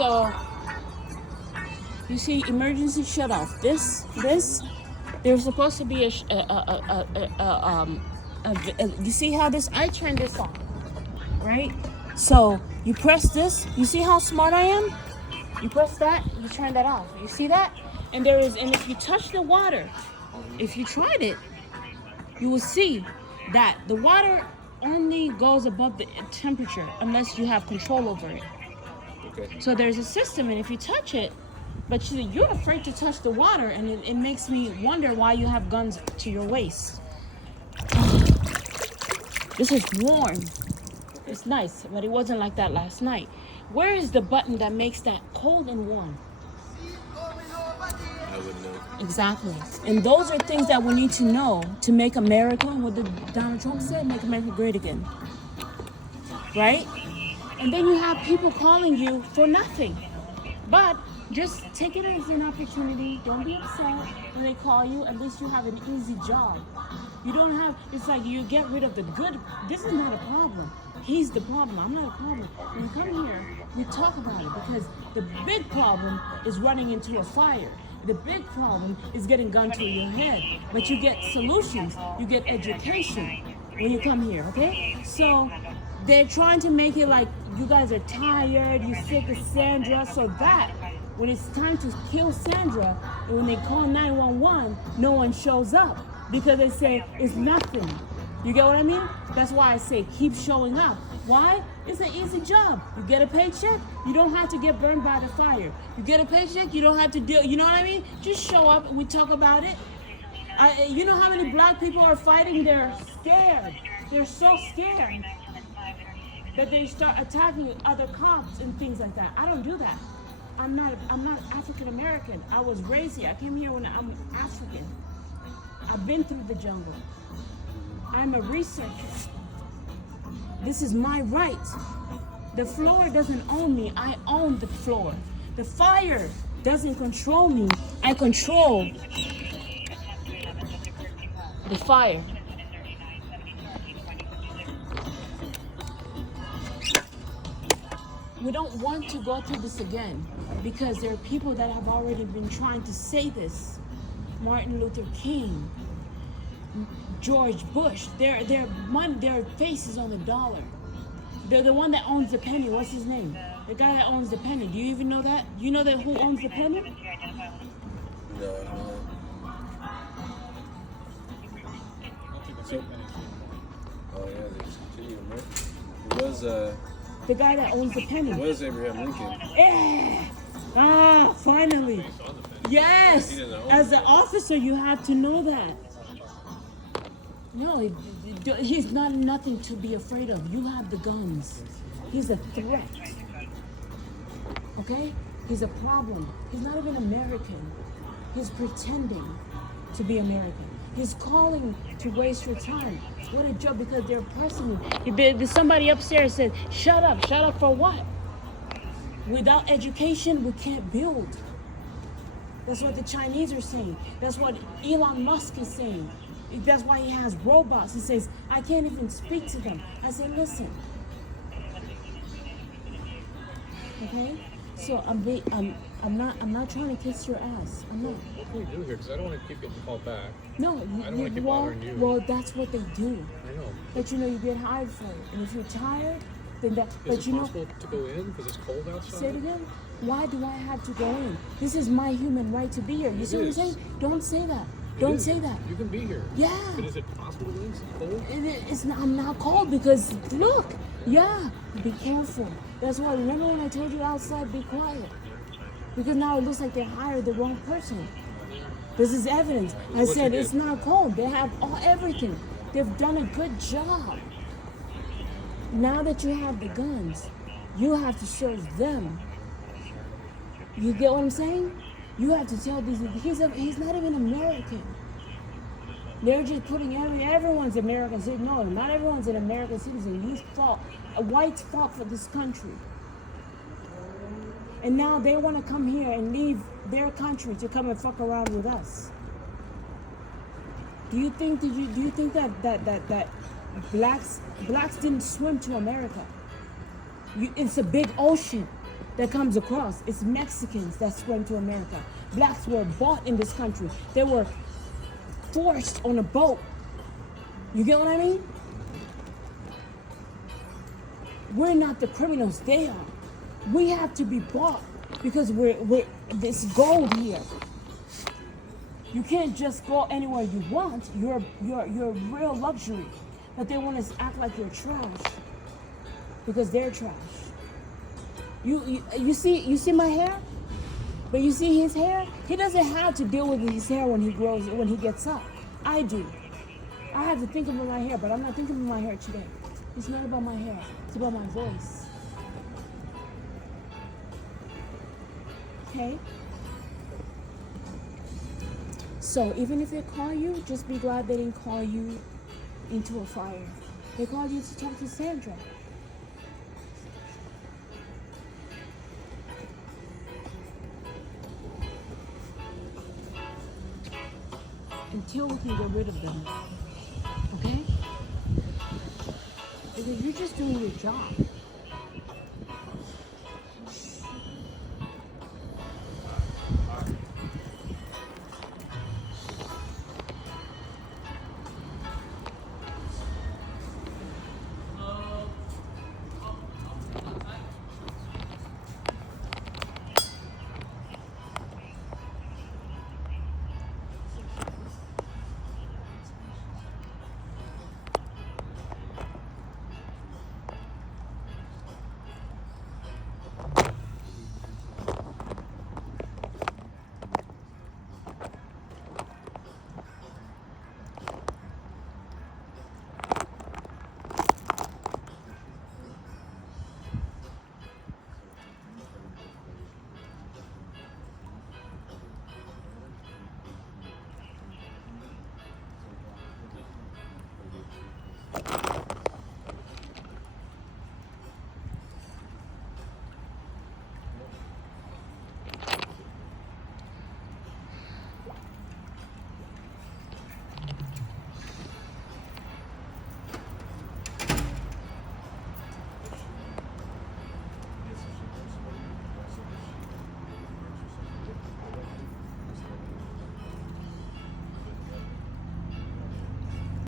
So you see, emergency shut off. This, there's supposed to be you see how this, I turned this on, right? So you press this, you see how smart I am? You press that, you turn that off. You see that? And if you touch the water, if you tried it, you will see that the water only goes above the temperature unless you have control over it. Okay. So there's a system, and if you touch it, but you're afraid to touch the water, and it makes me wonder why you have guns to your waist. This is warm. It's nice, but it wasn't like that last night. Where is the button that makes that cold and warm? I wouldn't know. Exactly. And those are things that we need to know to make America, what did Donald Trump say? Make America great again. Right? And then you have people calling you for nothing. But just take it as an opportunity. Don't be upset when they call you. At least you have an easy job. You don't have, it's like you get rid of the good. This is not a problem. He's the problem. I'm not a problem. When you come here, we talk about it because the big problem is running into a fire. The big problem is getting gun to your head. But you get solutions. You get education when you come here, okay? So they're trying to make it like you guys are tired, you're sick of Sandra, so that when it's time to kill Sandra, and when they call 911, no one shows up because they say it's nothing. You get what I mean? That's why I say keep showing up. Why? It's an easy job. You get a paycheck, you don't have to get burned by the fire. You get a paycheck, you don't have to deal, you know what I mean? Just show up and we talk about it. You know how many black people are fighting? They're scared. They're so scared that they start attacking other cops and things like that. I don't do that. I'm not African American. I was raised here. I came here when I'm African. I've been through the jungle. I'm a researcher. This is my right. The floor doesn't own me. I own the floor. The fire doesn't control me. I control the fire. We don't want to go through this again because there are people that have already been trying to say this. Martin Luther King, George Bush, their faces on the dollar. They're the one that owns the penny. What's his name? The guy that owns the penny. Do you even know that? You know that who owns the penny? No, I don't know. So, oh yeah, they just continue, right? It was the guy that owns the penny. It was Abraham Lincoln. Yeah. Ah, finally. Yes. As an officer, you have to know that. No, he's not nothing to be afraid of. You have the guns. He's a threat. Okay? He's a problem. He's not even American. He's pretending to be American. He's calling to waste your time. What a joke, because they're pressing you. Somebody upstairs said, shut up. Shut up for what? Without education, we can't build. That's what the Chinese are saying. That's what Elon Musk is saying. That's why he has robots. He says, I can't even speak to them. I say, listen. Okay? So I'm not trying to kiss your ass. I'm not. What do we do here? Because I don't want to keep getting called back. No, I don't want to keep bothering you. Well, that's what they do. I know. But you know, you get hired for it. And if you're tired, then that. Is But it you know, possible to go in because it's cold outside? say it again. Why do I have to go in? This is my human right to be here. You see what I'm saying? Don't say that. Don't say that. You can be here. Yeah. But is it possible to go in? It's cold? It's not, I'm not cold because look. Yeah. Be careful. That's why. Remember when I told you outside, be quiet. Because now it looks like they hired the wrong person. This is evidence. I said it's not cold. They have everything. They've done a good job. Now that you have the guns, you have to serve them. You get what I'm saying? You have to tell these. He's not even American. They're just putting everyone's American citizen. No, not everyone's an American citizen. Whites fought for this country. And now they want to come here and leave their country to come and fuck around with us. Do you think that blacks didn't swim to America? It's a big ocean that comes across. It's Mexicans that spread to America. Blacks were bought in this country. They were forced on a boat. You get what I mean? We're not the criminals, they are. We have to be bought because we're this gold here. You can't just go anywhere you want. You're real luxury. But they want to act like you're trash because they're trash. You see my hair? But you see his hair? He doesn't have to deal with his hair when he gets up. I do. I have to think about my hair, but I'm not thinking about my hair today. It's not about my hair. It's about my voice. Okay? So even if they call you, just be glad they didn't call you into a fire. They called you to talk to Sandra. Until we can get rid of them. Okay? Because you're just doing your job.